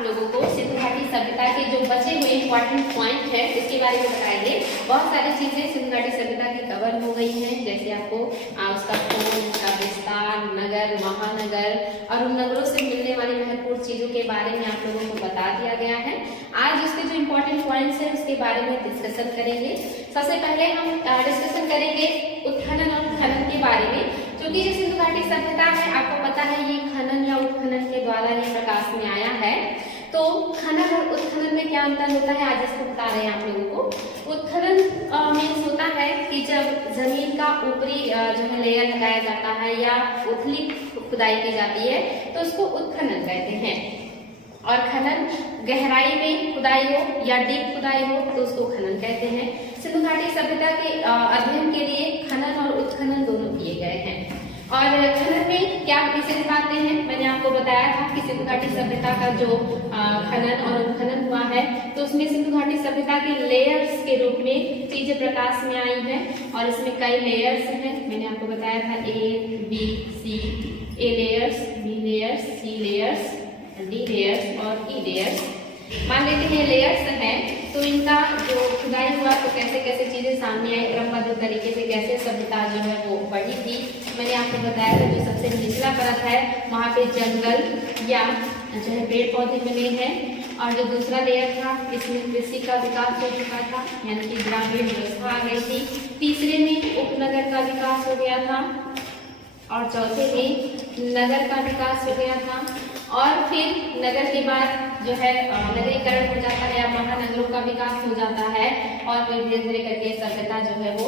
आप लोगों को सिंधु घाटी सभ्यता के जो बचे हुए इंपॉर्टेंट पॉइंट है इसके बारे में बताएंगे। बहुत सारी चीजें सिंधु घाटी सभ्यता की कवर हो गई हैं, जैसे आपको उसका खोज, उसका विस्तार, नगर, महानगर और उन नगरों से मिलने वाली महत्वपूर्ण चीजों के बारे में आप लोगों को बता दिया गया है। आज इसके जो इम्पोर्टेंट पॉइंट्स है उसके बारे में डिस्कशन करेंगे। सबसे पहले हम डिस्कशन करेंगे उत्खनन और खनन के बारे में, क्योंकि जो सिंधु घाटी सभ्यता है आपको पता है ये खनन या उत्खनन के द्वारा ये प्रकाश में आया है। तो खनन और उत्खनन में क्या अंतर होता है आज इसको बता रहे हैं आप लोगों को। उत्खनन मीन्स होता है कि जब जमीन का ऊपरी जो है लेयर लगाया जाता है या उथली खुदाई की जाती है तो उसको उत्खनन कहते हैं। और खनन गहराई में खुदाई हो या डीप खुदाई हो तो उसको खनन कहते हैं। सिंधु घाटी सभ्यता के अध्ययन के लिए खनन और उत्खनन दोनों किए गए हैं। और खनन में क्या विशेष बातें हैं, मैंने आपको बताया था कि सिंधु घाटी सभ्यता का जो खनन और उत्खनन हुआ है तो उसमें सिंधु घाटी सभ्यता के लेयर्स के रूप में चीजें प्रकाश में आई हैं और इसमें कई लेयर्स हैं। मैंने आपको बताया था A, B, C, A layers, B layers, C layers, D layers और E लेयर्स। मान लेते हैं लेयर्स हैं तो इनका जो खुदाई हुआ तो कैसे कैसे चीजें सामने आई, क्रमबद्ध तरीके से कैसे सभ्यता जो है वो बढ़ी थी। मैंने आपको बताया था जो सबसे निचला परत है वहाँ पे जंगल या जो है पेड़ पौधे मिले हैं, और जो दूसरा लेयर था इसमें कृषि का विकास हो चुका था, यानी कि ग्रामीण व्यवस्था आ गई थी। तीसरे में उपनगर का विकास हो गया था और चौथे में नगर का विकास हो गया था। और फिर नगर के बाद जो है नगरीकरण हो जाता है या महानगरों का विकास हो जाता है और फिर धीरे धीरे करके सभ्यता जो है वो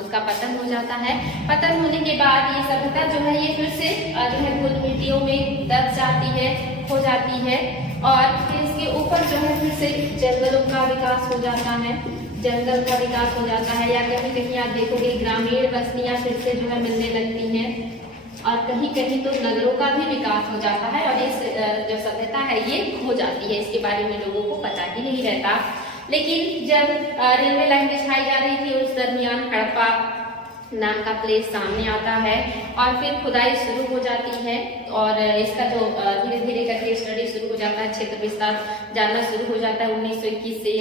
उसका पतन हो जाता है। पतन होने के बाद ये सभ्यता जो है ये फिर से जो है धूल मिट्टियों में दब जाती है, खो जाती है और फिर इसके ऊपर जो है फिर से जंगलों का विकास हो जाता है, जंगल का विकास हो जाता है। या कहीं कहीं आप देखोगे ग्रामीण बस्तियां फिर से जो है मिलने लगती हैं और कहीं कहीं तो नगरों का भी विकास हो जाता है और इस जो सभ्यता है ये हो जाती है। इसके बारे में लोगों को पता ही नहीं रहता। लेकिन जब रेलवे लाइन बिछाई जा रही थी उस दरमियान हड़प्पा नाम का प्लेस सामने आता है और फिर खुदाई शुरू हो जाती है और इसका जो धीरे धीरे करके स्टडी शुरू हो जाता है, क्षेत्र विस्तार जानना शुरू हो जाता है। 1921 से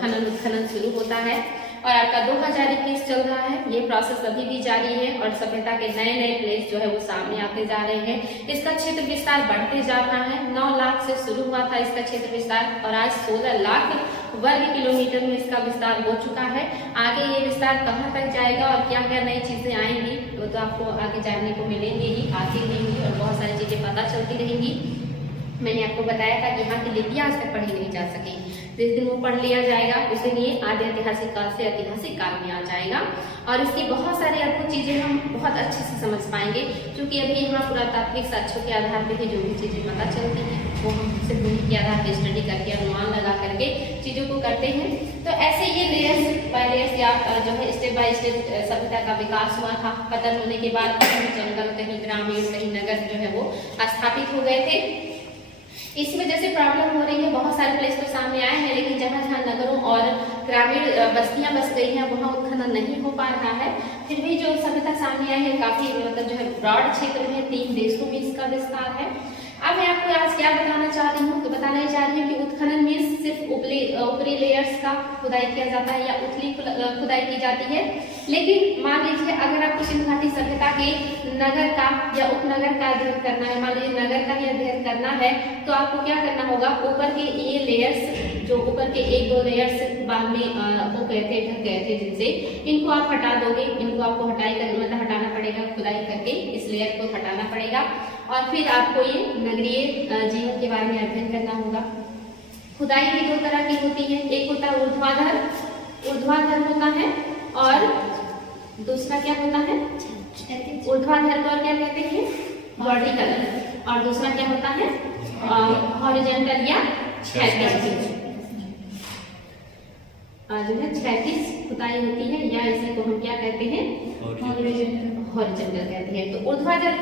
खनन उत्खनन शुरू होता है और आपका 2021 चल रहा है। ये प्रोसेस अभी भी जारी है और सभ्यता के नए नए प्लेस जो है वो सामने आते जा रहे हैं। इसका क्षेत्र विस्तार बढ़ते जा रहा है। 9 लाख से शुरू हुआ था इसका क्षेत्र विस्तार और आज 16 लाख वर्ग किलोमीटर में इसका विस्तार हो चुका है। आगे ये विस्तार कहाँ तक जाएगा और क्या क्या नई चीजें आएंगी वो तो आपको आगे जानने को मिलेंगे ही, आती रहेंगी और बहुत सारी चीजें पता चलती रहेंगी। मैंने आपको बताया था कि यहाँ की लिपियां आज तक पढ़ी नहीं जा सकी, जिस दिन वो पढ़ लिया जाएगा उसी लिए आदि ऐतिहासिक काल से ऐतिहासिक काल में आ जाएगा और इसकी बहुत सारी अद्भुत चीजें हम बहुत अच्छे से समझ पाएंगे, क्योंकि अभी यहाँ पुरातात्विक साक्ष्यों के आधार पर ही जो भी चीजें पता चलती हैं वो हम सिर्फ भूमि के आधार पर स्टडी करके अनुमान लगा करके चीजों को करते हैं। तो ऐसे ये लेयर्स बाय लेयर्स या जो है स्टेप बाय स्टेप सभ्यता का विकास हुआ था। पतन होने के बाद कहीं जंगल, कहीं ग्रामीण, कहीं नगर जो है वो स्थापित हो गए थे। इसमें जैसे प्रॉब्लम हो रही है, बहुत सारे प्लेस तो सामने आए हैं लेकिन जहाँ जहाँ नगरों और ग्रामीण बस्तियां बस गई हैं वहाँ उत्खनन नहीं हो पा रहा है। फिर भी जो सभ्यता सामने आई है काफी मतलब जो है ब्रॉड क्षेत्र में 3 देशों में इसका विस्तार है। अब मैं आपको आज क्या बताना चाह रही हूँ, तो बताना चाह रही हूँ कि उत्खनन में सिर्फ ऊपरी लेयर्स का खुदाई किया जाता है या उथली खुदाई की जाती है। लेकिन मान लीजिए अगर आपको सिंधु घाटी सभ्यता के नगर का या उपनगर का अध्ययन करना है, मान लीजिए नगर का ही अध्ययन करना है तो आपको क्या करना होगा, ऊपर के ये लेयर्स जो ऊपर के 1-2 लेयर्स बाद में हो गए थे, ढक गए थे जिनसे, इनको आप हटा दोगे। इनको आपको मतलब हटाना पड़ेगा, खुदाई करके इस लेयर को हटाना पड़ेगा और फिर आपको ये नगरीय जीवन के बारे में अध्ययन करना होगा। खुदाई भी 2 तरह की होती है, एक होता है ऊर्ध्वाधर होता है और दूसरा क्या होता है, ऊर्ध्वाधर को क्या कहते हैं, वर्टिकल, और दूसरा क्या होता है हॉरिजॉन्टल या क्षैतिज जो है क्षैतिज खुदाई होती है या इसी को हम क्या कहते हैं हॉरिजॉन्टल कहते हैं। तो ऊर्ध्वाधर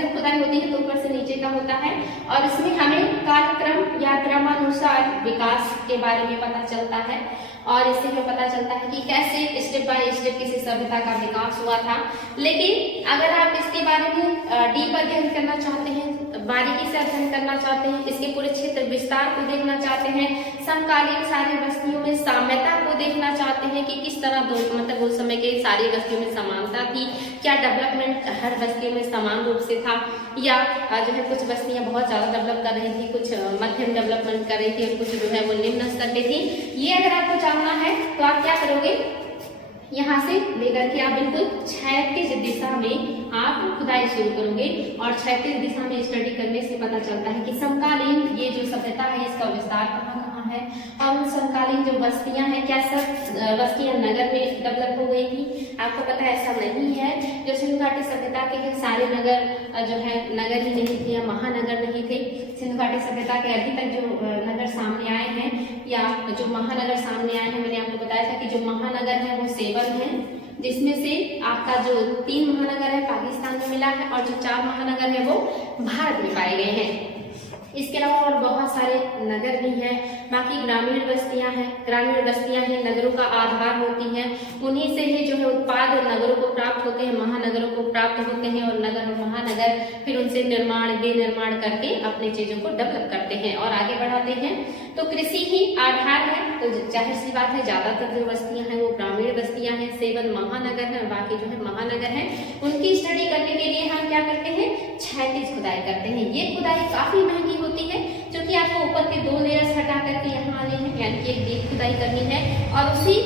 जब खुदाई होती है तो ऊपर से नीचे का होता है और इसमें हमें कालक्रम या क्रमानुसार विकास के बारे में पता चलता है और इससे हमें पता चलता है कि कैसे स्टेप बाय स्टेप किसी सभ्यता का विकास हुआ था। लेकिन अगर आप इसके बारे में डीप अध्ययन करना चाहते हैं, बारीकी से अध्ययन करना चाहते हैं, इसके पूरे क्षेत्र विस्तार को देखना चाहते हैं, समकालीन सारी बस्तियों में साम्यता को देखना चाहते हैं कि किस तरह मतलब उस समय के सारी बस्तियों में समानता थी, क्या डेवलपमेंट हर बस्तियों में समान रूप से था, या जो है कुछ बस्तियां बहुत ज्यादा डेवलप कर रही थी, कुछ मध्यम डेवलपमेंट कर रही थी और कुछ जो है वो निम्न स्तर पे थी। ये अगर आपको जानना है तो आप क्या करोगे, यहाँ से लेकर के आप बिल्कुल क्षैतिज दिशा में आप खुदाई शुरू करोगे और क्षैतिज दिशा में स्टडी करने से पता चलता है कि समकालीन ये जो सभ्यता है इसका विस्तार कहाँ कहाँ है और उन समकालीन जो बस्तियां हैं क्या सब बस्तियां नगर में डेवलप हो गई थी। आपको पता है ऐसा नहीं है, जो सिंधु घाटी सभ्यता के सारे नगर जो है नगर ही नहीं थे या महानगर नहीं थे। सिंधु घाटी सभ्यता के अभी तक जो नगर सामने आए हैं या जो महानगर सामने आए हैं, मैंने आपको बताया था कि जो महानगर है वो 7 है, जिसमें से आपका जो 3 महानगर है पाकिस्तान में मिला है और जो 4 महानगर है वो भारत में पाए गए हैं। इसके अलावा और बहुत सारे नगर भी हैं, बाकी ग्रामीण बस्तियां हैं। ग्रामीण बस्तियां हैं नगरों का आधार होती हैं, उन्हीं से ही जो है उत्पाद नगरों को प्राप्त होते हैं, महानगरों को प्राप्त होते हैं और नगर और महानगर फिर उनसे निर्माण विनिर्माण करके अपनी चीजों को डेवलप करते हैं और आगे बढ़ाते हैं। तो कृषि ही आधार है, तो जाहिर सी बात है ज्यादातर जो बस्तियां हैं वो ग्रामीण बस्तियां हैं, 7 महानगर हैं, बाकी जो है महानगर हैं। उनकी स्टडी करने के लिए हम क्या करते हैं, क्षैतिज खुदाई करते हैं। ये खुदाई काफी महंगी होती है, जो कि आपको ऊपर के 2 लेयर्स हटा करके यहाँ आने हैं, यानी कि एक डीप खुदाई करनी है और उसी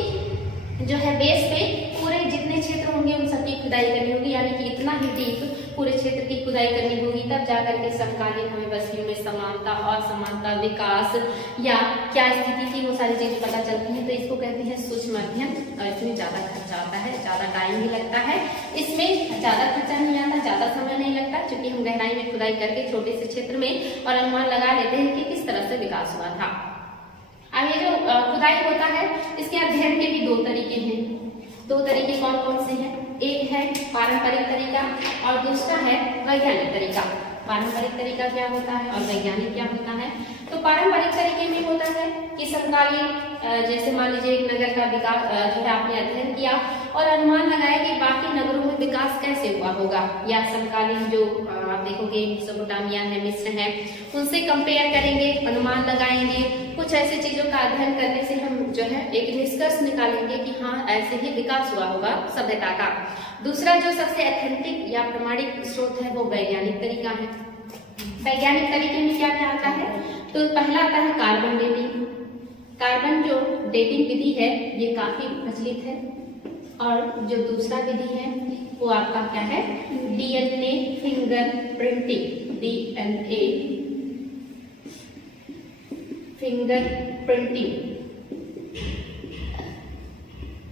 जो है बेस पे पूरे जितने क्षेत्र होंगे उन सबकी खुदाई करनी होगी, यानी कि इतना ही डीप पूरे क्षेत्र की खुदाई करनी होगी, तब जाकर के समकालीन हमें बस्तियों में समानता, असमानता, विकास या क्या स्थिति थी वो सारी चीजें पता चलती हैं। तो इसको कहते हैं सूक्ष्म अध्ययन और इसमें ज्यादा खर्चा आता है, ज्यादा टाइम भी लगता है। इसमें ज्यादा खर्चा नहीं आता, ज्यादा समय नहीं लगता, क्योंकि हम गहराई में खुदाई करके छोटे से क्षेत्र में और अनुमान लगा लेते हैं कि किस तरह से विकास हुआ था। अब ये जो खुदाई होता है इसके अध्ययन के भी 2 तरीके हैं। 2 तरीके कौन कौन से हैं, एक है पारंपरिक तरीका और दूसरा है वैज्ञानिक तरीका। पारंपरिक तरीका क्या होता है और वैज्ञानिक क्या होता है। तो पारंपरिक तरीके में होता है कि समकालीन जैसे मान लीजिए एक नगर का विकास जो है आपने अध्ययन किया और अनुमान लगाया कि बाकी नगरों में विकास कैसे हुआ होगा, या समकालीन जो आप देखोगे मेसोपोटामिया है, मिस्र है, उनसे कंपेयर करेंगे, अनुमान लगाएंगे। कुछ ऐसी चीजों का अध्ययन करने से हम जो है एक निष्कर्ष निकालेंगे कि हाँ ऐसे ही विकास हुआ होगा सभ्यता का। दूसरा जो सबसे ऑथेंटिक या प्रमाणिक स्रोत है वो वैज्ञानिक तरीका है। वैज्ञानिक तरीके में क्या क्या आता है, तो पहला आता है कार्बन डेटिंग। कार्बन जो डेटिंग विधि है ये काफी प्रचलित है और जो दूसरा विधि है वो आपका क्या है, DNA finger printing. DNA finger printing,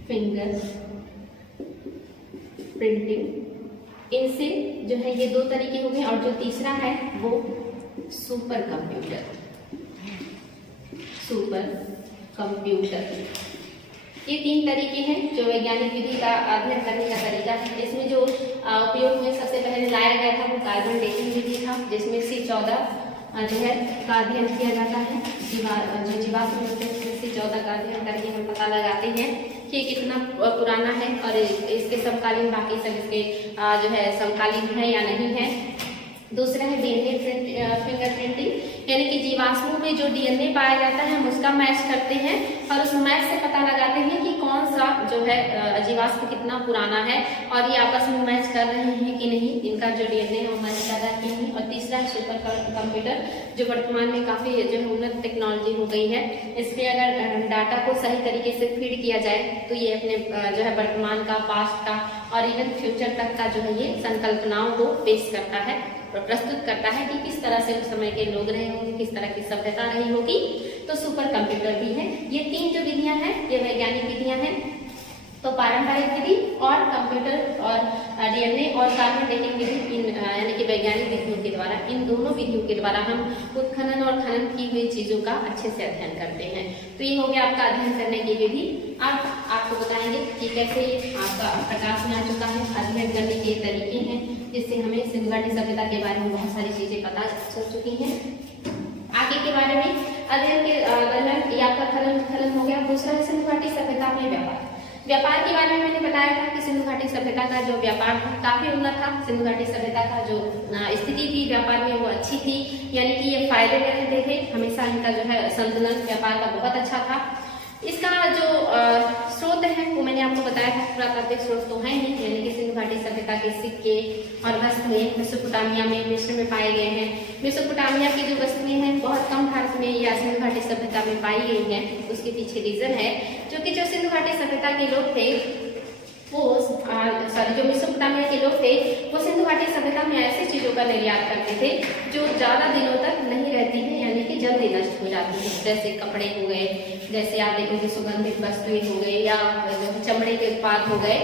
finger printing, इनसे जो है ये 2 तरीके हो गए। और जो तीसरा है वो सुपर कंप्यूटर। सुपर कंप्यूटर, ये 3 तरीके हैं जो वैज्ञानिक विधि का अध्ययन करने का तरीका है। इसमें जो उपयोग में सबसे पहले लाया गया था वो कार्बन डेटिंग विधि था, जिसमें C14 जो है का अध्ययन किया जाता है। जो जीवाश्म होते हैं C14 का अध्ययन करके हम पता लगाते हैं कि कितना पुराना है और इसके समकालीन बाकी सब इसके जो है समकालीन है या नहीं है। दूसरा है डीएनए फिंगर प्रिंटिंग, यानी कि जीवाश्मों में जो डीएनए पाया जाता है हम उसका मैच करते हैं और उस मैच से पता लगाते हैं कि कौन सा जो है जीवाश्म कितना पुराना है और ये आपस में मैच कर रहे हैं कि नहीं, इनका जो डीएनए है वो मैच कर रहा है कि नहीं। और तीसरा है सुपर कंप्यूटर, जो वर्तमान में काफी जो है उन्नत टेक्नोलॉजी हो गई है। इसमें अगर डाटा को सही तरीके से फीड किया जाए तो ये अपने जो है वर्तमान का, पास्ट का और इवन फ्यूचर तक का जो है ये संकल्पनाओं को पेश करता है और प्रस्तुत करता है कि किस तरह से उस समय के लोग रहे होंगे, किस तरह की सभ्यता रही होगी। तो सुपर कंप्यूटर भी है। ये 3 जो विधियां हैं ये वैज्ञानिक विधियां हैं। तो पारंपरिक विधि और कंप्यूटर और डीएनए और कार्बन डेटिंग विधि, यानी कि वैज्ञानिक विधियों के द्वारा, इन दोनों विधियों के द्वारा हम उत्खनन और खनन की हुई चीजों का अच्छे से अध्ययन करते हैं। तो ये हो गया आपका अध्ययन करने की विधि। अब आपको बताएंगे कि कैसे आपका प्रकाश में आ चुका है अध्ययन करने के तरीके हैं, जिससे हमें सिंधु घाटी सभ्यता के बारे में बहुत सारी चीजें पता चल चुकी हैं। आगे के बारे में अध्ययन के दरमियान आपका खनन हो गया। दूसरा है सिंधु घाटी सभ्यता में व्यापार। व्यापार के बारे में मैंने बताया था कि सिंधु घाटी सभ्यता का जो व्यापार था काफी उन्नत था। सिंधु घाटी सभ्यता का जो स्थिति थी व्यापार में वो अच्छी थी, यानी कि ये फायदे में रहते थे, हमेशा इनका जो है संतुलन व्यापार का बहुत अच्छा था। इसका जो स्रोत है वो मैंने आपको बताया था, पुरातात्विक स्रोत तो है ही, यानी कि सिंधु घाटी सभ्यता के सिक्के और वस्तुएं मेसोपोटामिया में, मिस्र में पाए गए हैं। मेसोपोटामिया की जो वस्तुएं हैं बहुत कम भारत में या सिंधु घाटी सभ्यता में पाई गई हैं। उसके पीछे रीजन है जो कि जो सिंधु घाटी सभ्यता के लोग थे वो जो मेसोपोटामिया के लोग थे वो सिंधु घाटी सभ्यता में ऐसी चीजों का निर्यात करते थे जो ज्यादा दिनों तक नहीं रहती है, यानी कि जल्दी नष्ट हो जाती है। जैसे कपड़े हो गए, जैसे आप देखोगे सुगंधित वस्तुएं हो गए, या चमड़े के उत्पाद हो गए,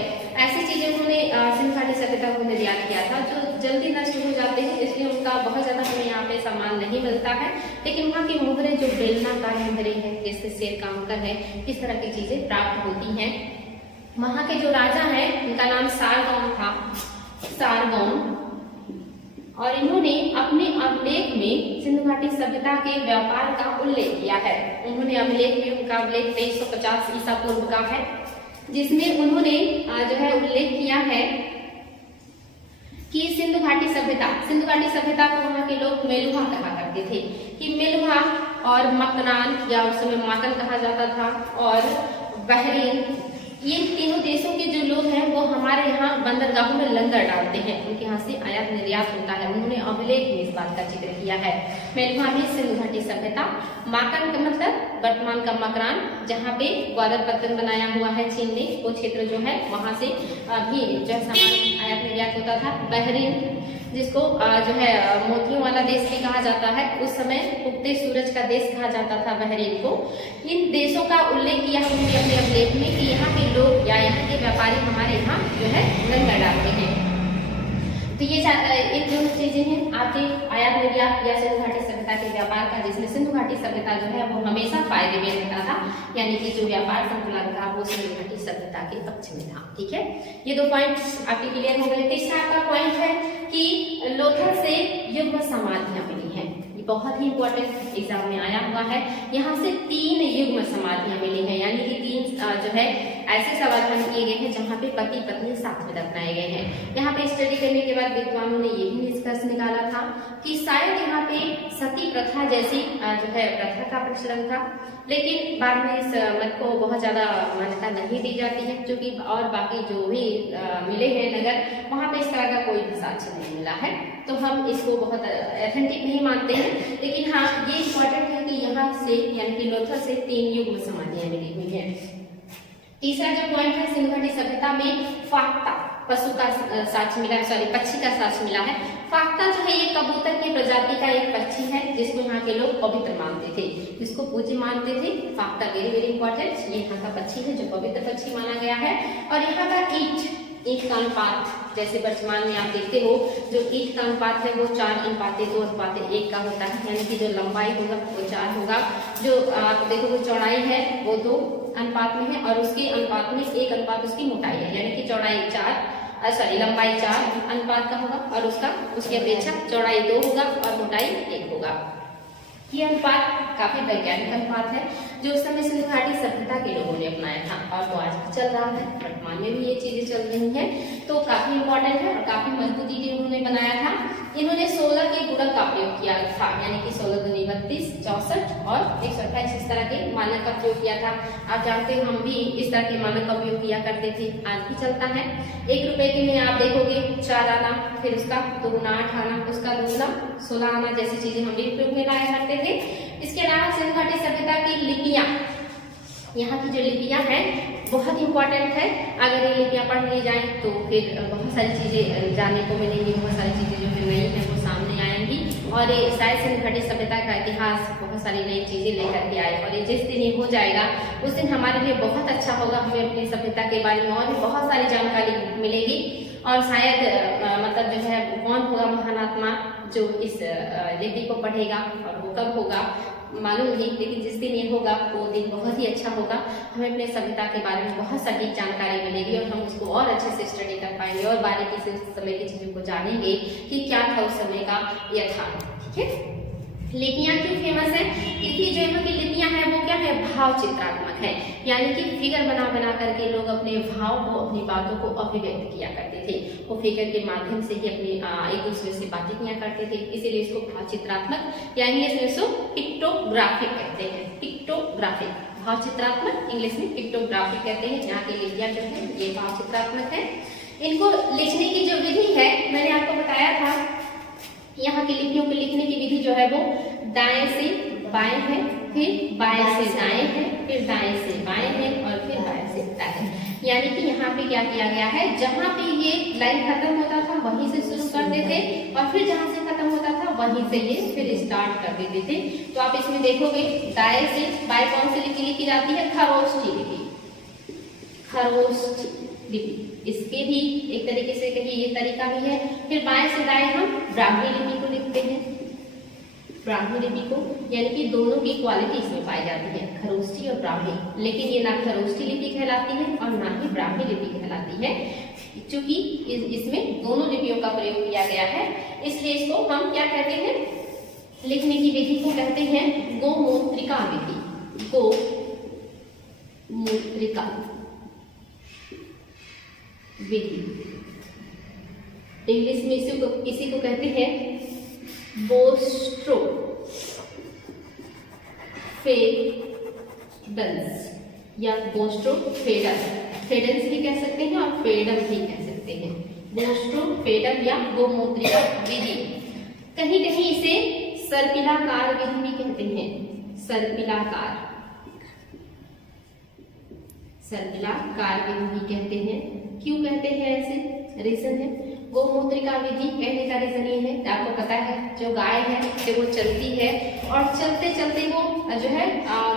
ऐसी चीजें उन्होंने सिंधु घाटी सभ्यता को निर्यात किया था जो जल्दी नष्ट हो जाते हैं, इसलिए उनका बहुत ज्यादा हमें यहाँ पे सामान नहीं मिलता है। लेकिन वहाँ की मुहरे जो बेलनाकार मुहरे हैं, जैसे शेर का अंकर है, इस तरह की चीजें प्राप्त होती हैं। वहां के जो राजा हैं उनका नाम सारगौन था, सारगौन, और इन्होंने अपने अभिलेख में सिंधु घाटी सभ्यता के व्यापार का उल्लेख किया है। उन्होंने अभिलेख में, उनका अभिलेख 2350 ईसा पूर्व का है, जिसमें उन्होंने जो है उल्लेख किया है कि सिंधु घाटी सभ्यता को वहां के लोग मेलुहा कहा करते थे, कि मेलुहा और मकनान या उस समय माकन कहा जाता था, और बहरीन, ये तीनों देशों के जो लोग हैं वो हमारे यहाँ बंदरगाहों में लंगर डालते हैं, उनके यहाँ से आयात निर्यात होता है। उन्होंने अभिलेख में इस बात का जिक्र किया है। मेलुहा भी सिंधु घाटी सभ्यता, माकन का मतलब वर्तमान का मकरान, जहाँ पे ग्वादर पत्तन बनाया हुआ है चीन में, वो क्षेत्र जो है वहां से भी जो सामान आयात निर्यात होता था। बहरीन, जिसको जो है मोतियों वाला देश भी कहा जाता है, उस समय उगते सूरज का देश कहा जाता था बहरीन को। इन देशों का उल्लेख किया उन्होंने अपने अभिलेख में कि यहाँ के लोग या यहाँ के व्यापारी हमारे यहाँ जो है लंगर डालते हैं। तो ये एक जो चीजें हैं आपके आयात निर्यात या सिंधु घाटी सभ्यता के व्यापार का, जिसमें सिंधु घाटी सभ्यता जो है वो हमेशा फायदे में रहता था, यानी कि जो व्यापार संतुलन था वो सिंधु घाटी सभ्यता के पक्ष में था। ठीक है, ये दो पॉइंट्स आपके क्लियर हो गए। तीसरा आपका पॉइंट है कि लोथल से युग्म समाधियां मिली हैं। ये बहुत ही इंपॉर्टेंट एग्जाम में आया हुआ है। यहाँ से 3 युग्म समाधियां मिली हैं, यानी कि 3 जो है ऐसे समाधान किए गए हैं जहाँ पे पति पत्नी साथ में दफनाए गए हैं। यहाँ पे स्टडी करने के बाद विद्वानों ने ये भी निष्कर्ष निकाला था कि शायद यहाँ पे सती प्रथा जैसी जो है प्रथा का प्रचलन था, लेकिन बाद में इस मत को बहुत ज्यादा मान्यता नहीं दी जाती है, क्योंकि और बाकी जो भी मिले हैं नगर, वहाँ पे इस तरह का कोई भी साक्ष्य नहीं मिला है, तो हम इसको बहुत ऑथेंटिक नहीं मानते हैं। लेकिन हाँ, ये इम्पोर्टेंट है कि यहाँ से यानी कि लोथल से 3 युग्म समाधियां मिली हुई हैं। तीसरा जो पॉइंट है, सिंधु घाटी सभ्यता में फाख्ता पशु का साक्ष्य मिला है, सॉरी पक्षी का साक्ष्य मिला है। फाख्ता जो है ये कबूतर की प्रजाति का एक पक्षी है जिसको यहाँ के लोग पवित्र मानते थे, जिसको पूज्य मानते थे। फाख्ता वेरी वेरी इंपॉर्टेंट, ये यहाँ का पक्षी है जो पवित्र पक्षी माना गया है। और यहाँ का ईंट का अनुपात, जैसे वर्तमान में आप देखते हो जो ईंट का अनुपात है वो 4:2:1 का होता है, यानी कि जो लंबाई होगा वो 4 होगा, जो आप देखोगे चौड़ाई है वो 2 अनुपात में है, और उसके अनुपात में 1 अनुपात उसकी मोटाई है, यानी कि चौड़ाई 4 लंबाई 4 अनुपात का होगा, और उसकी अपेक्षा चौड़ाई 2 होगा और मोटाई 1 होगा। ये अनुपात काफी वैज्ञानिक अनुपात है जो उस समय सिंधु घाटी सभ्यता के लोगों ने अपनाया था, और वो आज भी चल रहा है, वर्तमान में भी ये चीजें चल रही हैं। तो काफी इंपॉर्टेंट है और काफी मजबूती से उन्होंने बनाया था। इन्होंने 16 के गुणक का प्रयोग किया था, यानी कि 16 दूनी 32, 64 और 128 इस तरह के मानक का प्रयोग किया था। आप जानते हो हम भी इस तरह के मानक का उपयोग किया करते थे, आज भी चलता है। 1 रुपए के में आप देखोगे 4 आना, फिर उसका 2 गुना 8 आना, उसका 2 गुना 16 आना जैसी चीजें हम भी उपयोग में लाया करते थे। इसके अलावा सिंधु घाटी सभ्यता की लिपियां, यहाँ की जो लिपियां हैं बहुत इंपॉर्टेंट है। अगर ये लिपियां पढ़ ली जाए तो फिर बहुत सारी चीजें जानने को मिलेंगी, बहुत सारी चीजें जो है नई है वो सामने आएंगी, और शायद सिंधु घाटी सभ्यता का इतिहास बहुत सारी नई चीजें लेकर के आए। और जिस दिन ये हो जाएगा उस दिन हमारे लिए बहुत अच्छा होगा, हमें अपनी सभ्यता के बारे में और भी बहुत सारी जानकारी मिलेगी। और शायद मतलब जो है कौन होगा महान आत्मा जो इस लिपि को पढ़ेगा, और वो कब होगा मालूम नहीं, लेकिन जिस दिन ये होगा वो दिन बहुत ही अच्छा होगा। हमें अपने सभ्यता के बारे में बहुत सटीक जानकारी मिलेगी और हम उसको और अच्छे से स्टडी कर पाएंगे और बारीकी से उस समय की चीजों को जानेंगे कि क्या था उस समय का यथार्थ। ठीक है, लिपियां क्यों फेमस है? क्योंकि जो यहाँ की लिपियां हैं वो क्या है, भाव चित्रात्मक है, यानी कि फिगर बना बना करके लोग अपने भाव को, अपनी बातों को अभिव्यक्त किया करते थे। वो फिगर के माध्यम से ही अपनी एक दूसरे से बातें किया करते थे, इसीलिए इसको भाव चित्रात्मक या इंग्लिश में इसको पिक्टोग्राफिक कहते हैं। पिक्टोग्राफिक, भाव चित्रात्मक, इंग्लिश में पिक्टोग्राफिक कहते हैं। यहाँ की लिपियां जो है ये भाव चित्रात्मक है। इनको लिखने की जो विधि है मैंने आपको बताया था, यहाँ की लिपियों को लिखने की विधि जो है वो दाएं से बाएं है, फिर बाएं से दाएं है, फिर दाएं से बाएं है और फिर बाएं से दाएं। यानी कि यहाँ पे क्या किया गया है, जहाँ पे ये लाइन खत्म होता था वहीं से शुरू करते थे और फिर जहाँ से खत्म होता था वहीं से ये फिर स्टार्ट कर देते थे। तो आप इसमें देखोगे दाएं से बाएं कौन सी लिपि लिखी जाती है, खरोष्ठी लिपि। खरोष्ठी लिपि, इसके भी एक तरीके से कहिए ये तरीका भी है। फिर बाएं से दाएं हम ब्राह्मी लिपि को लिखते हैं, ब्राह्मी लिपि को, यानी कि दोनों की क्वालिटी इसमें पाई जाती है, खरोष्ठी और ब्राह्मी। लेकिन ये ना खरोष्ठी लिपि कहलाती है और ना ही ब्राह्मी लिपि कहलाती है, क्योंकि इसमें दोनों लिपियों का प्रयोग किया गया है, इसलिए इसको हम क्या कहते हैं, लिखने की विधि को कहते हैं गोमूत्रिका विधि। गोमूत्रिका विधि, इंग्लिश में इसी को कहते हैं बोस्ट्रो फेडेंस या बोस्ट्रो फेडस, फेडेंस भी कह सकते हैं और फेडम भी कह सकते हैं। बोस्ट्रो फेडम या गोमूत्रिका विधि, कहीं कहीं इसे सर्पिलाकार विधि भी कहते हैं। सर्पिलाकार, सर्पिलाकार विधि भी कहते हैं। क्यों कहते हैं ऐसे, रीजन है। गोमूत्रिका विधि कहने का रीजन ये है, आपको पता है जो गाय है जब वो चलती है और चलते चलते वो जो है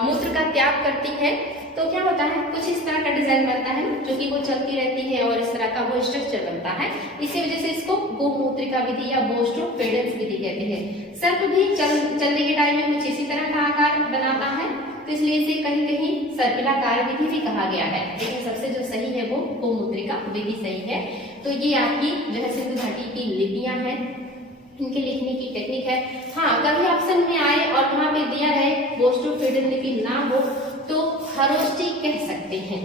मूत्र का त्याग करती है, तो क्या होता है, कुछ इस तरह का डिजाइन बनता है जो कि वो चलती रहती है और इस तरह का वो स्ट्रक्चर बनता है। इसी वजह से इसको गोमूत्रिका विधि या बोस्ट्रो फेडेंस विधि कहते हैं। सर्प भी चलने के टाइम में कुछ इसी तरह का आकार बनाता है, तो इसलिए इसे कहीं कहीं सर्पिलाकार विधि भी कहा गया है, लेकिन सबसे जो सही है वो गोमूत्रिका विधि सही है। तो ये आपकी जो है सिंधु घाटी की लिपियां हैं, इनके लिखने की टेक्निक है। हाँ, कभी ऑप्शन में आए और वहां पे दिया रहे बोस्ट्रो फेडेंस लिपि ना हो तो खरोष्ठी कह सकते हैं,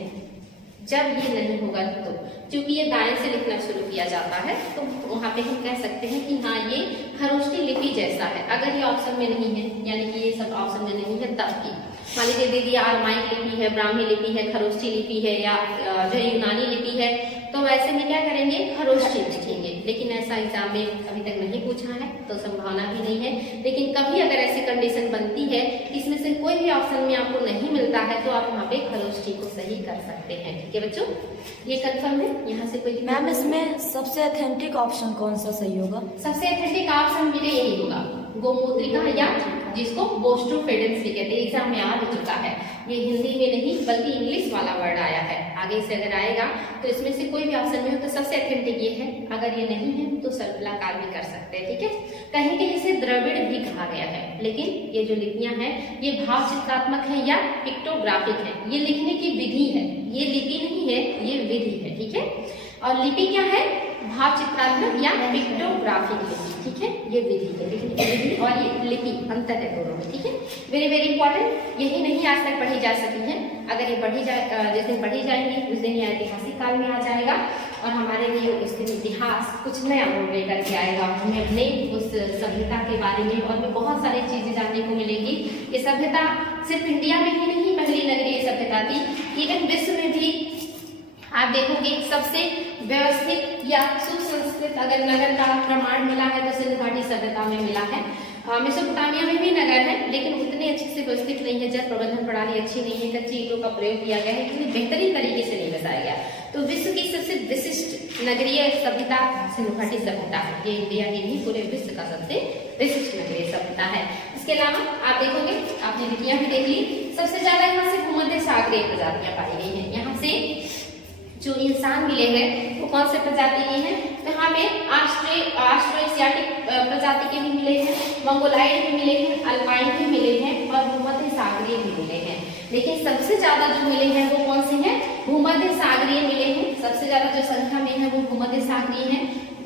जब ये नहीं होगा तो, क्योंकि ये दाएं से लिखना शुरू किया जाता है तो वहां पे हम कह सकते हैं कि हाँ ये खरोष्ठी लिपि जैसा है। अगर ये ऑप्शन में नहीं है, यानी कि ये सब ऑप्शन में नहीं है, तब की मान लीजिए दे दिया अरमाइक लिपि है, ब्राह्मी लिपि है, खरोष्ठी लिपि है या जो यूनानी लिपि है, तो ऐसे में क्या करेंगे, खरोष्ठी लिखेंगे। लेकिन ऐसा एग्जाम में अभी तक नहीं पूछा है तो संभावना भी नहीं है, लेकिन कभी अगर ऐसी कंडीशन बनती है इसमें से कोई भी ऑप्शन में आपको नहीं मिलता है तो आप वहाँ पे खरोष्ठी को सही कर सकते हैं। ठीक है बच्चों, ये कंफर्म है। यहाँ से कोई मैम इसमें सबसे ऑथेंटिक ऑप्शन कौन सा सही होगा? सबसे ऑथेंटिक ऑप्शन मेरे यही होगा, गोमूत्रिका या जिसको बोस्ट्रो फेडेंस भी कहते हैं। एग्जाम में आ भी चुका है, ये हिंदी में नहीं बल्कि इंग्लिश वाला वर्ड आया है, आगे से अगर आएगा तो इसमें से कोई भी ऑप्शन में हो तो सबसे ऑथेंटिक ये है। अगर ये नहीं है तो सर्पिलाकार भी कर सकते हैं। ठीक है, कहीं कहीं इसे द्रविड़ भी कहा गया है, लेकिन ये जो लिपियां हैं ये भाव चित्रात्मक है या पिक्टोग्राफिक है। ये लिखने की विधि है, ये लिपि नहीं है, ये विधि है। ठीक है, और लिपि क्या है, भाव चित्रात्मक या पिक्टोग्राफिक लिपि। ठीक है, ये विधि है, लिखने की विधि और ये लिपि, अंतर है दोनों में। ठीक है, वेरी वेरी इंपॉर्टेंट। यही नहीं आज तक पढ़ी जा सकी है, अगर ये पढ़ी जाए, जिस दिन पढ़ी जाएंगी उस दिन ये ऐतिहासिक काल में आ जाएगा और हमारे लिए उस दिन इतिहास कुछ नया मोड़ लेकर के आएगा। हमें अपने उस सभ्यता के बारे में और भी बहुत सारी चीजें जानने को मिलेंगी। ये सभ्यता सिर्फ इंडिया में ही नहीं पहली नगरीय सभ्यता थी, इवन विश्व में भी आप देखोगे सबसे व्यवस्थित या सुसंस्कृत अगर नगर का प्रमाण मिला है तो सिंधु घाटी सभ्यता में मिला है। मेसोपोटामिया में भी नगर है, लेकिन उतने अच्छे से व्यवस्थित नहीं है, जल प्रबंधन प्रणाली अच्छी नहीं है, कच्ची ईंटों का प्रयोग किया गया है, इतनी बेहतरीन तरीके से नहीं बताया गया। तो विश्व की सबसे विशिष्ट नगरीय सभ्यता सिंधु घाटी सभ्यता है। ये इंडिया की नहीं पूरे विश्व का सबसे विशिष्ट नगरीय सभ्यता है। इसके अलावा आप देखोगे, आपने लिपियां भी देख ली, सबसे ज्यादा यहाँ से भूमध्य सागरीय प्रजातियां पाई गई है। यहाँ से जो इंसान मिले हैं वो कौन से प्रजाति के हैं, तो यहाँ पे ऑस्ट्रोएशियाटिक प्रजाति के भी मिले हैं, मंगोलाइड भी मिले हैं, अल्पाइन भी मिले हैं और भूमध्य सागरीय भी मिले हैं। लेकिन सबसे ज्यादा जो मिले हैं वो कौन से हैं, भूमध्य सागरीय मिले हैं। सबसे ज्यादा जो संख्या में है वो भूमध्य सागरीय है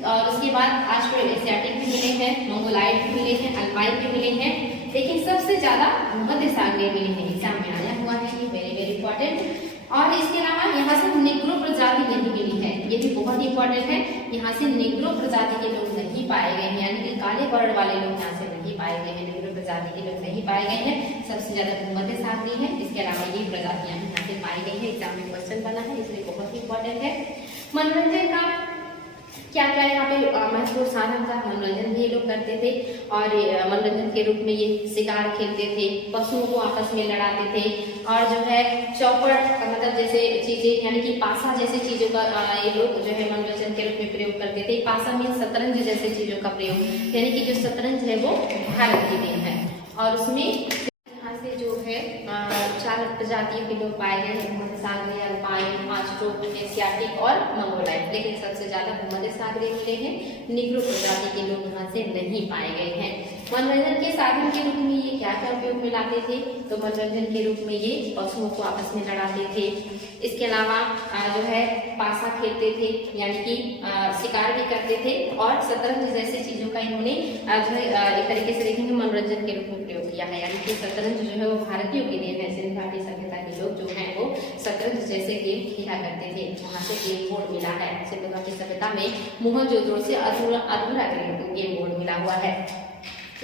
और उसके बाद ऑस्ट्रोएशियाटिक भी मिले हैं, मंगोलाइड भी मिले हैं, अल्पाइन भी मिले हैं, लेकिन सबसे ज्यादा भूमध्य सागरीय मिले हैं। एग्जाम में आया हुआ है, ये वेरी वेरी इंपॉर्टेंट। और इसके अलावा यहाँ से निग्रो प्रजाति नहीं मिली है, ये भी बहुत इंपॉर्टेंट है। यहाँ से निग्रो प्रजाति के लोग नहीं पाए गए हैं, यानी कि काले वर्ण वाले लोग यहाँ से नहीं पाए गए हैं, निग्रो प्रजाति के लोग नहीं पाए गए हैं। सबसे ज्यादा भूमध्य सागरीय है। इसके अलावा ये प्रजातियां यहाँ से पाई गई है, एग्जाम में क्वेश्चन बना है, इसलिए बहुत इंपॉर्टेंट है। मनोरंजन का क्या क्या यहाँ पे महत्वपूर्ण साधन था, मनोरंजन भी ये लोग करते थे। और मनोरंजन के रूप में ये शिकार खेलते थे, पशुओं को आपस में लड़ाते थे, और जो है चौपट मतलब जैसे चीजें यानी कि पासा जैसे चीजों का ये लोग जो है मनोरंजन के रूप में प्रयोग करते थे। पासा में शतरंज जैसे चीजों का प्रयोग, यानी कि जो शतरंज है वो भारत की देन है। और उसमें यहाँ से जो है 4 प्रजातियों के लोग पाए गए हैं, भूमध्य सागरीय, अल्पाइन, ऑस्ट्रोक, एशियाटिक और मंगोलाइट। लेकिन सबसे ज्यादा भूमध्य सागरीय मिले हैं, निग्रो प्रजाति के लोग यहाँ से नहीं पाए गए हैं। मनोरंजन के साधन के रूप में ये क्या क्या उपयोग में लाते थे, तो मनोरंजन के रूप में ये पशुओं को आपस में लड़ाते थे। इसके अलावा जो है पासा खेलते थे, यानी कि शिकार भी करते थे, और शतरंज जैसे चीजों का इन्होंने जो है एक तरीके से देखेंगे मनोरंजन के रूप में प्रयोग किया है। यानी कि शतरंज जो है वो भारतीयों की देन है, सिंधु घाटी सभ्यता के लोग जो हैं वो शतरंज जैसे गेम खेला करते थे, वहां से गेम बोर्ड मिला है। सिंधु घाटी सभ्यता में मोहनजोदड़ो से अधूरा गेम बोर्ड मिला हुआ है।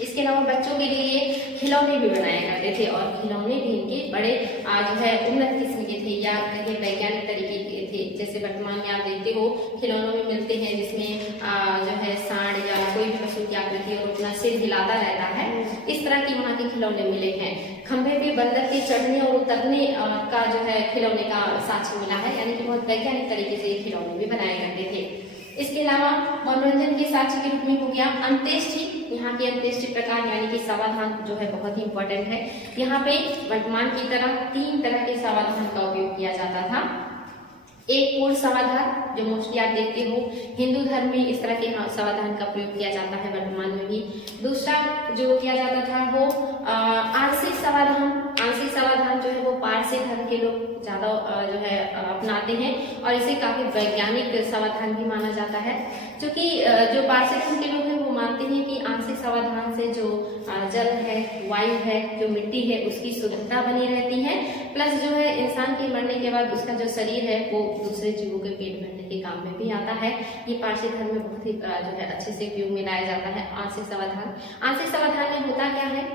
इसके अलावा बच्चों के लिए खिलौने भी बनाया करते थे, और खिलौने भी इनके बड़े जो है उन्नत किस्म के थे, या कहीं वैज्ञानिक तरीके के थे। जैसे वर्तमान में आप देखते हो खिलौनों में मिलते हैं जिसमें जो है सांड या कोई भी पशु की आकृति और अपना सिर हिलाता रहता है, इस तरह की वहाँ के खिलौने मिले हैं। खंभे पे बंदर के चढ़ने और उतरने का जो है खिलौने का साक्ष्य मिला है, यानी कि बहुत वैज्ञानिक तरीके से ये खिलौने भी बनाए करते थे। इसके अलावा मनोरंजन के साक्ष्य के रूप में हो गया अंत्येष्टि। यहाँ के अंत्येष्टि प्रकार यानी कि समाधान जो है बहुत ही इंपॉर्टेंट है। यहाँ पे वर्तमान की तरह 3 तरह के समाधान का उपयोग किया जाता था। एक पूर्ण समाधान जो मोस्टली आप देखते हो हिंदू धर्म में इस तरह के समाधान का प्रयोग किया जाता है वर्तमान में भी। दूसरा जो किया जाता था वो आंशिक समाधान। आंशिक समाधान जो है वो पारसी धर्म के लोग ज्यादा जो है अपनाते हैं, और इसे काफी वैज्ञानिक समाधान भी माना जाता है, क्योंकि जो पारसी धर्म के लोग हैं वो मानते हैं कि आंशिक समाधान से जो जल है, वायु है, जो मिट्टी है उसकी शुद्धता बनी रहती है, प्लस जो है इंसान के मरने के बाद उसका जो शरीर है वो दूसरे जीवों के पेट भरने के काम में भी आता है। ये पारसी धर्म में बहुत ही जो है अच्छे से उपयोग में लाया जाता है आंशिक समाधान। आंशिक समाधान में होता क्या है,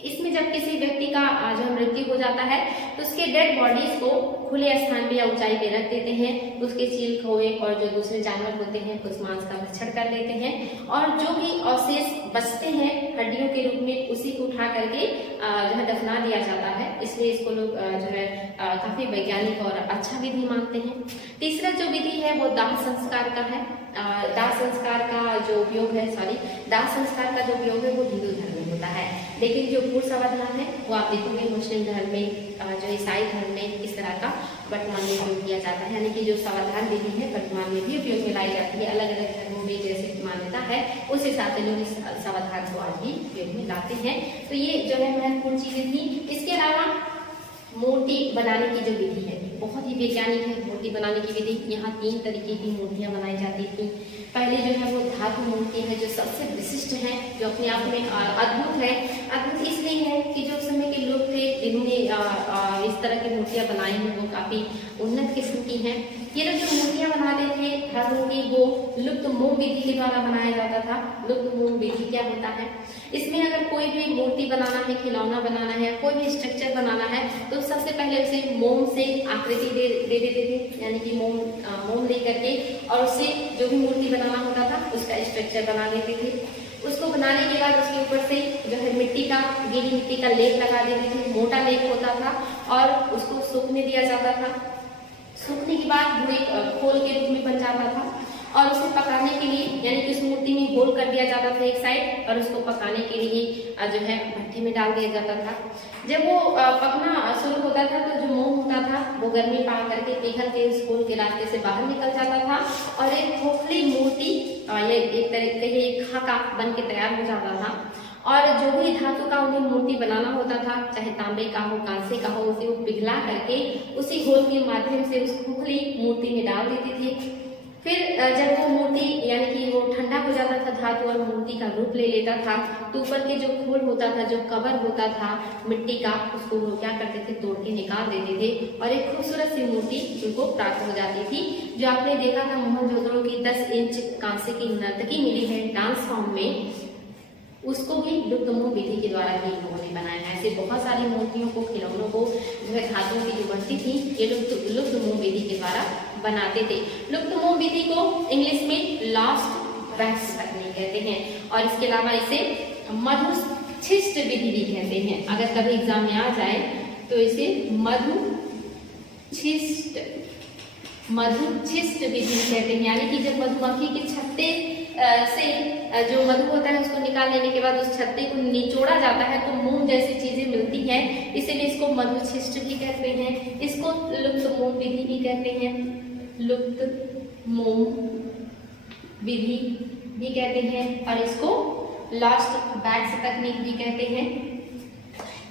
इसमें जब किसी व्यक्ति का जो मृत्यु हो जाता है तो उसके डेड बॉडीज को खुले स्थान पे या ऊंचाई पे रख देते हैं, उसके चील कौवे और जो दूसरे जानवर होते हैं उस मांस का भक्षण कर लेते हैं, और जो भी अवशेष बचते हैं हड्डियों के रूप में उसी को उठा करके जो है दफना दिया जाता है। इसलिए इसको लोग जो है काफी वैज्ञानिक और अच्छा विधि मानते हैं। तीसरा जो विधि है वो दाह संस्कार का है। दाह संस्कार का जो उपयोग है दाह संस्कार का जो उपयोग है वो हिंदू धर्म में होता है, लेकिन जो पूर्ण समाधान है वो आप देखोगे मुस्लिम धर्म में, जो ईसाई धर्म में इस तरह का वर्तमान में उपयोग किया जाता है। यानी कि जो समाधान विधि है वर्तमान में भी उपयोग में लाई जाती है। अलग अलग धर्मों में जैसे मान्यता है उस हिसाब से लोग इस समाधान को आज भी उपयोग में लाते हैं। तो ये जो है महत्वपूर्ण चीजें थी। इसके अलावा मूर्ति बनाने की जो विधि है बहुत ही वैज्ञानिक है। मूर्ति बनाने की विधि, यहाँ 3 तरीके की मूर्तियां बनाई जाती थी। पहले जो है वो धातु मूर्ति है जो सबसे विशिष्ट है, जो अपने आप में अद्भुत है। अद्भुत इसलिए है कि जो समय के लोग थे जिन्होंने इस तरह की मूर्तियां बनाई हैं वो काफी उन्नत किस्म की हैं। ये लोग जो मूर्तियां बनाते थे धातु की वो लुप्त मोम विधि के द्वारा बनाया जाता था। लुप्त मोम विधि क्या होता है, इसमें अगर कोई भी मूर्ति बनाना है, खिलौना बनाना है, कोई भी स्ट्रक्चर बनाना है तो सबसे पहले उसे मोम से आकृति दे देते थे, यानी कि मोम ले करके, और उससे जो भी मूर्ति बनाना होता था उसका स्ट्रक्चर बना देते थे। उसको बनाने के बाद उसके ऊपर से जो है गीली मिट्टी का लेप लगा देते थे। मोटा लेप होता था और उसको सूखने दिया जाता था। सूखने के बाद वो एक खोल के रूप में बन जाता था, और उसे पकाने के लिए यानी कि उस मूर्ति में होल कर दिया जाता था एक साइड, और उसको पकाने के लिए जो है भट्टी में डाल दिया जाता था। जब वो पकना शुरू होता था तो जो मोम होता था वो गर्मी पा करके पिघल के उस होल के रास्ते से बाहर निकल जाता था, और एक खोखली मूर्ति या एक तरीके एक खाका बन के तैयार हो जाता था। और जो भी धातु का उन्हें मूर्ति बनाना होता था, चाहे तांबे का हो, कांसे का हो, उसे वो पिघला करके उसी होल के माध्यम से उस खोखली मूर्ति में डाल देते थे। फिर जब वो मूर्ति यानी कि वो ठंडा हो जाता था धातु और मूर्ति का रूप ले लेता था, तो ऊपर के जो खोल होता था, जो कवर होता था मिट्टी का, उसको वो क्या करते थे, तोड़ के निकाल देते थे और एक खूबसूरत सी मूर्ति उनको प्राप्त हो जाती थी। जो आपने देखा था मोहनजोदड़ो की 10 इंच कांसे की नर्तकी मिली है डांस फॉर्म में, उसको भी लुप्त मुंह विधि के द्वारा ही लोगों ने बनाया है। ऐसे बहुत सारी मूर्तियों को, खिलौनों को जो है धातुओं की जो बनती थी, ये लुप्त मुंह विधि के द्वारा बनाते थे। लुप्त मुंह विधि को इंग्लिश में लास्ट वैक्स टेक्निक कहते हैं और इसके अलावा इसे मधुच्छिष्ट विधि भी कहते हैं। अगर कभी एग्जाम में आ जाए तो इसे मधुच्छिष्ट विधि कहते हैं, यानी कि जब मधुमक्खी के छत्ते से जो मधु होता है उसको निकाल लेने के बाद उस छत्ते को निचोड़ा जाता है तो मोम जैसी चीजें मिलती हैं, इसीलिए इसको मधुच्छिष्ट भी कहते हैं। इसको लुप्त मोम विधि भी कहते हैं, लुप्त मोम विधि भी कहते हैं और इसको लास्ट वैक्स तकनीक भी कहते हैं।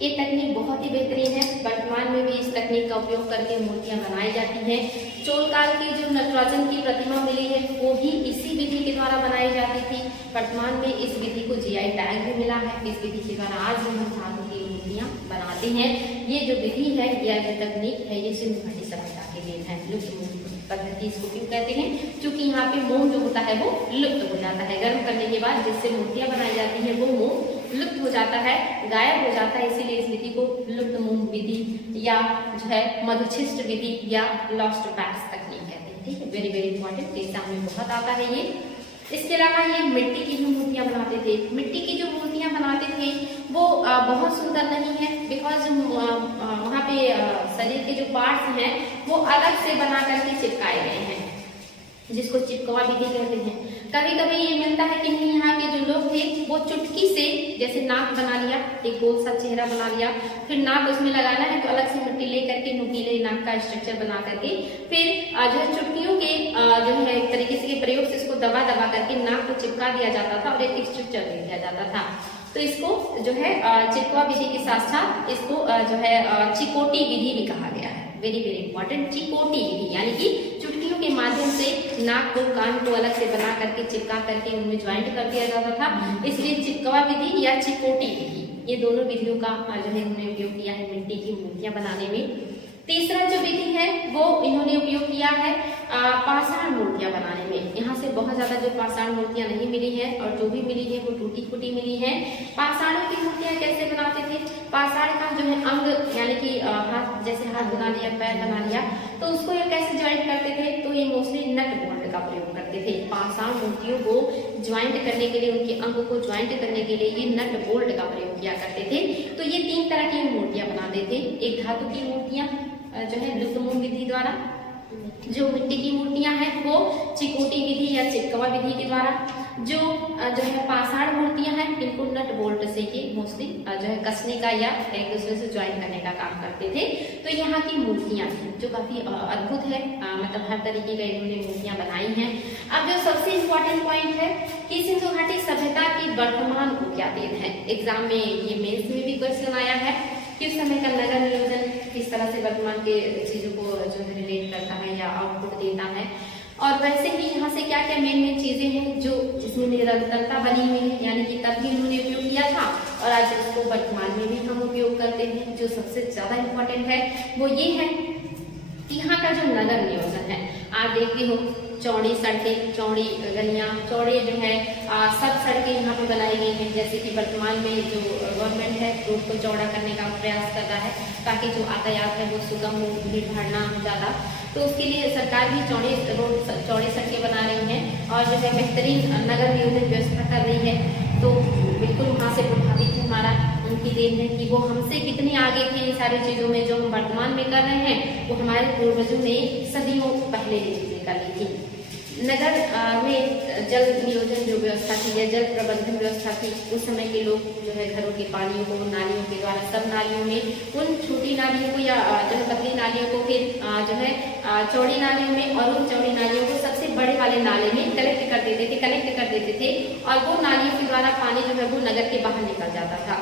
ये तकनीक बहुत ही बेहतरीन है, वर्तमान में भी इस तकनीक का उपयोग करके मूर्तियां बनाई जाती हैं। चोल काल की जो नटराजन की प्रतिमा मिली है वो भी इसी विधि के द्वारा बनाई जाती थी। वर्तमान में इस विधि को जीआई टैग भी मिला है। इस विधि के द्वारा आज भी हम धातु की मूर्तियां बनाते हैं। ये जो विधि है या जो तकनीक है ये सिंधु घाटी सभ्यता के लिए है। लुप्त मोम पद्धति इसको क्यों कहते हैं, क्योंकि यहाँ पे मोम जो होता है वो लुप्त हो जाता है। गर्म करने के बाद जिससे मूर्तियां बनाई जाती हैं वो मोम लुप्त हो जाता है, गायब हो जाता है, इसीलिए इस विधि को लुप्त मोम विधि या जो है मधुच्छिष्ट विधि या लॉस्ट वैक्स तकनीक कहते हैं। ठीक है, वेरी वेरी इंपॉर्टेंट, एग्जाम में बहुत आता है ये। इसके अलावा ये मिट्टी की जो मूर्तियां बनाते थे, मिट्टी की जो मूर्तियां बनाते थे वो बहुत सुंदर नहीं है, बिकॉज वहाँ पे शरीर के जो पार्ट्स हैं वो अलग से बना करके चिपकाए गए हैं, जिसको चिपकवा विधि कहते हैं। कभी कभी ये मिलता है कि नहीं, यहाँ के जो लोग थे वो चुटकी से जैसे नाक बना लिया, एक गोल सा चेहरा बना लिया, फिर नाक उसमें लगाना है तो अलग से मिट्टी ले करके नुकीले नाक का स्ट्रक्चर बना करके फिर जो है चुटकियों के जो है एक तरीके से प्रयोग से इसको दबा दबा करके नाक को चिपका दिया जाता था और एक स्ट्रक्चर दे दिया जाता था। तो इसको जो है चिपकवा विधि के साथ साथ इसको जो है चिकोटी विधि भी कहा गया है। वेरी वेरी इंपॉर्टेंट, चिकोटी विधि यानी कि चुटकियों के माध्यम से नाक को, कान को अलग से बना करके चिपका करके उनमें ज्वाइंट कर दिया जाता था, इसलिए चिपकवा विधि या चिकोटी विधि, ये दोनों विधियों का जो है इन्होंने उपयोग किया है मिट्टी की मूर्तियां बनाने में। तीसरा जो विधि है वो इन्होंने उपयोग किया है पाषाण मूर्तियां बनाने में। यहाँ से बहुत ज्यादा जो पाषाण मूर्तियां नहीं मिली है और जो भी मिली है वो टूटी फूटी मिली है। पाषाणों की मूर्तियां कैसे बनाते थे, पाषाण का जो है अंग यानी कि हाथ, जैसे हाथ बना लिया, पैर बना लिया, तो उसको ये कैसे ज्वाइंट करते थे, तो ये मोस्टली नट बोल्ट का प्रयोग करते थे। पाषाण मूर्तियों को ज्वाइंट करने के लिए, उनके अंग को ज्वाइंट करने के लिए ये नट बोल्ट का प्रयोग किया करते थे। तो ये 3 तरह की मूर्तियां बनाते थे। एक धातु की मूर्तियां जो है लुप्त मोम विधि द्वारा, जो मिट्टी की मूर्तियां हैं वो चिकोटी विधि या चिपकवा विधि के द्वारा, जो है पाषाण मूर्तियां हैं इनको नट बोल्ट से ये मोस्टली जो है कसने का या एक दूसरे से ज्वाइन करने का काम करते थे। तो यहाँ की मूर्तियां थी जो काफी अद्भुत है, मतलब हर तरीके का इन्होंने मूर्तियां बनाई हैं। अब जो सबसे इम्पोर्टेंट पॉइंट है कि सिंधु घाटी सभ्यता की वर्तमान को क्या देन है, एग्जाम में ये मेंस में भी क्वेश्चन आया है कि उस समय का नगर नियोजन किस तरह से वर्तमान के चीजों को जो है रिलेट करता है या आउटपुट देता है, और वैसे ही यहाँ से क्या क्या मेन चीजें हैं जो जिसमें निरंतरता बनी हुई है, यानी कि तब भी उन्होंने उपयोग किया था और आज इसको वर्तमान में भी हम उपयोग करते हैं। जो सबसे ज्यादा इम्पोर्टेंट है वो ये है कि यहाँ का जो नगर नियोजन है, आप देखते हो चौड़ी सड़कें, चौड़ी गलियां, चौड़े जो है सब सड़कें यहाँ पे बनाई गई हैं। जैसे कि वर्तमान में जो गवर्नमेंट है रोड को चौड़ा करने का प्रयास कर रहा है ताकि जो यातायात है वो सुगम हो, भीड़ भाड़ ना हो ज़्यादा, तो उसके लिए सरकार भी चौड़ी सड़कें बना रही है और जो है बेहतरीन नगर नियोजन व्यवस्था कर रही है। तो बिल्कुल वहाँ से प्रभावित है हमारा, उनकी देन है कि वो हमसे कितने आगे थे इन सारी चीज़ों में। जो हम वर्तमान में कर रहे हैं वो हमारे पूर्वजों ने सदियों पहले ये चीज़ें कर ली थी। नगर में जल नियोजन जो व्यवस्था थी या जल प्रबंधन व्यवस्था थी, उस समय के लोग जो है घरों के पानियों को नालियों के द्वारा, सब नालियों में उन छोटी नालियों को या जो है पतली नालियों को फिर जो है चौड़ी नालियों में और उन चौड़ी नालियों को सबसे बड़े वाले नाले में कनेक्ट कर देते थे और वो नालियों के द्वारा पानी जो है वो नगर के बाहर निकल जाता था।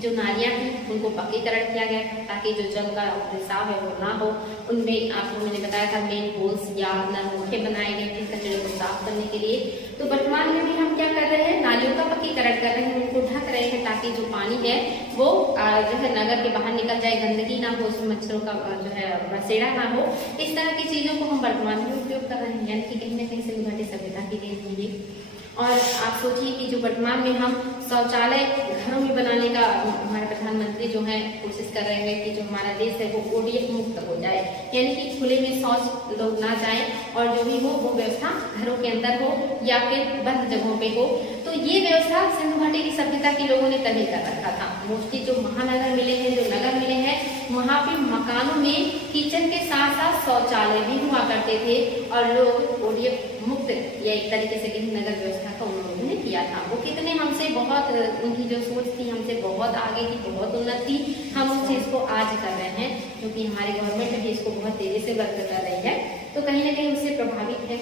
जो नालियाँ हैं उनको पक्कीकरण किया गया था ताकि जो जल का रिसाव है वो ना हो। उनमें आपको मैंने बताया था मेन होल्स या नलमुखे बनाए गए थे कचरे को साफ करने के लिए। तो वर्तमान में भी हम क्या कर रहे हैं, नालियों का पक्कीकरण कर रहे हैं, उनको ढक रहे हैं ताकि जो पानी है वो जो है नगर के बाहर निकल जाए, गंदगी ना हो, उसमें मच्छरों का जो है बसेड़ा ना हो। इस तरह की चीजों को हम वर्तमान में उपयोग कर रहे हैं, यानी कि कहीं ना कहीं सिंधु घाटी सभ्यता की देन है ये। और आप सोचिए कि जो वर्तमान में हम शौचालय घरों में बनाने का हमारे प्रधानमंत्री जो है कोशिश कर रहे हैं कि जो हमारा देश है वो ODF मुक्त हो जाए, यानी कि खुले में शौच लोग ना जाएं और जो भी हो वो व्यवस्था घरों के अंदर हो या फिर बंद जगहों पे हो। तो ये व्यवस्था सिंधु घाटी की सभ्यता के लोगों ने तभी कर रखा था। मोस्टली जो महानगर मिले हैं, जो नगर मिले हैं, वहाँ पे मकानों में किचन के साथ साथ शौचालय भी हुआ करते थे और लोग ODF मुक्त या एक तरीके से कहीं नगर व्यवस्था का उन्होंने किया था। वो कितने हमसे बहुत, उनकी जो सोच थी हमसे बहुत आगे की, बहुत उन्नत थी। हम उस चीज को आज कर रहे हैं क्योंकि हमारी गवर्नमेंट भी इसको बहुत तेजी से वर्क कर रही है, तो कहीं ना कहीं उससे प्रभावित है।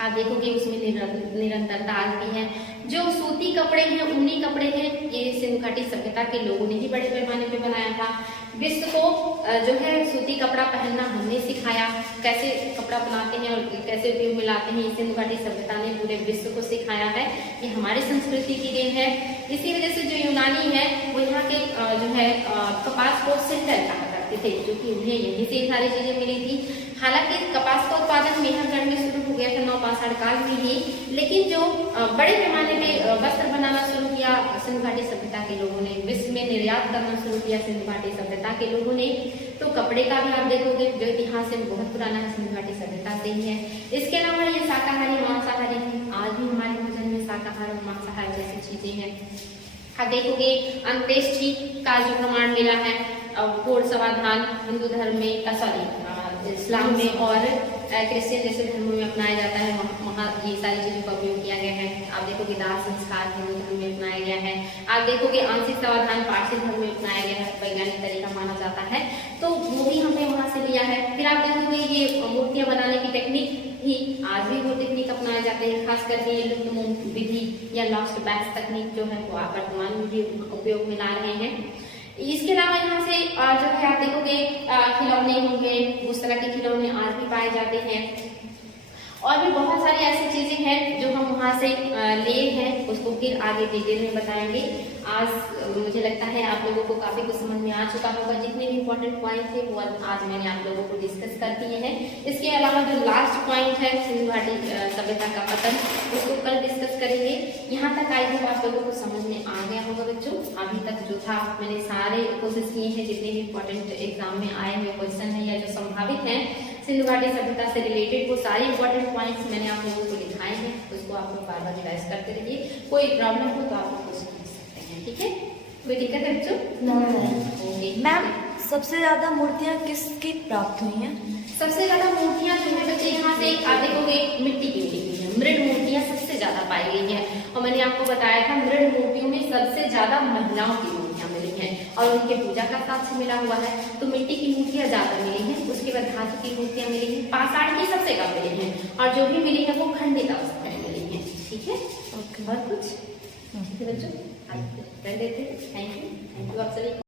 आप देखोगे उसमें निरंतरता आती है। जो सूती कपड़े हैं, ऊनी कपड़े हैं, ये सिंधु घाटी सभ्यता के लोगों ने ही बड़े पैमाने पे बनाया था। विश्व को जो है सूती कपड़ा पहनना हमने सिखाया, कैसे कपड़ा बनाते हैं और कैसे उपयोग में लाते हैं, सिंधु घाटी सभ्यता ने पूरे विश्व को सिखाया है। ये हमारी संस्कृति की देन है। इसी वजह से जो यूनानी है वो यहाँ के जो है कपास को सिल्टर कहा करते थे, क्योंकि उन्हें यहीं से सारी चीजें मिली थी। हालांकि कपास का उत्पादन मेहरगढ़ में शुरू हो गया था नवपाषाण काल में ही, लेकिन जो बड़े पैमाने पे वस्त्र बनाना शुरू किया सिंधु घाटी सभ्यता के लोगों ने, विश्व में निर्यात करना शुरू किया सिंधु घाटी सभ्यता के लोगों ने। तो कपड़े का भी आप देखोगे जो इतिहास है बहुत पुराना है, सिंधु घाटी सभ्यता से ही है। इसके अलावा ये शाकाहारी मांसाहारी आज भी हमारे भोजन में शाकाहार और मांसाहार जैसी चीजें हैं। आप देखोगे अंत्येष्टि का जो प्रमाण मिला है पूर्ण समाधान हिंदू धर्म में, सॉरी इस्लाम में और क्रिश्चियन जैसे धर्मों में अपनाया जाता है, वहाँ ये सारी चीजों का उपयोग किया गया है। आप देखोगे दाह संस्कार हिंदू धर्म में अपनाया गया है। आप देखोगे आंशिक समाधान पारसी धर्म में अपनाया गया है, वैज्ञानिक तरीका माना जाता है, तो वो भी हमने वहाँ से लिया है। फिर आप देखोगे ये मूर्तियां बनाने की टेक्निक ही आज भी वो टेक्निक अपनाए जाते हैं, खास करके ये लुप्त विधि या लॉस्ट बैच तकनीक जो है वो वर्तमान में भी उपयोग में ला रहे हैं। इसके अलावा यहाँ से जो है आप देखोगे खिलौने होंगे, उस तरह के खिलौने आज भी पाए जाते हैं और भी बहुत सारी ऐसी चीजें हैं जो हम वहाँ से लिए हैं, उसको फिर आगे डिटेल में बताएंगे। आज मुझे लगता है आप लोगों को काफी कुछ समझ में आ चुका होगा, जितने भी इंपॉर्टेंट पॉइंट थे वो आज मैंने आप लोगों को डिस्कस कर दिए हैं। इसके अलावा जो लास्ट पॉइंट है सिंधु घाटी सभ्यता का पतन, उसको कल डिस्कस करेंगे। यहाँ तक आई होप आप लोगों को समझ में आ गया होगा बच्चों। अभी तक जो था मैंने सारे कोशिश किए हैं, जितने भी इंपॉर्टेंट एग्जाम में आए हुए क्वेश्चन है या जो संभावित है सिंधु घाटी सभ्यता से रिलेटेड, वो सारे इंपॉर्टेंट पॉइंट्स मैंने आप लोगों को दिखाए हैं। उसको आप लोग बार बार रिवाइज करते रहिए। कोई प्रॉब्लम हो तो आप लोग कुछ पूछ सकते हैं, ठीक है? कोई दिक्कत है बच्चों? मैम सबसे ज्यादा मूर्तियाँ किसकी प्राप्त हुई हैं? सबसे ज्यादा मूर्तियाँ जो है बच्चे यहाँ से आप देखोगे मिट्टी की मिली हुई है, मृद मूर्तियाँ सबसे ज्यादा पाई गई हैं। और मैंने आपको बताया था मृद मूर्तियों में सबसे ज्यादा महिलाओं की मूर्तियाँ मिली हैं और उनके पूजा का साक्ष्य मिला हुआ है। तो मिट्टी की मूर्तियाँ ज्यादा मिली हैं, उसके बाद धातु की मूर्तियाँ मिली हैं, पाषाण की सबसे कम मिली हैं और जो भी मिली है वो खंडित अवस्था में मिली है, ठीक है? और कुछ बच्चों कर देते। थैंक यू आप सभी को।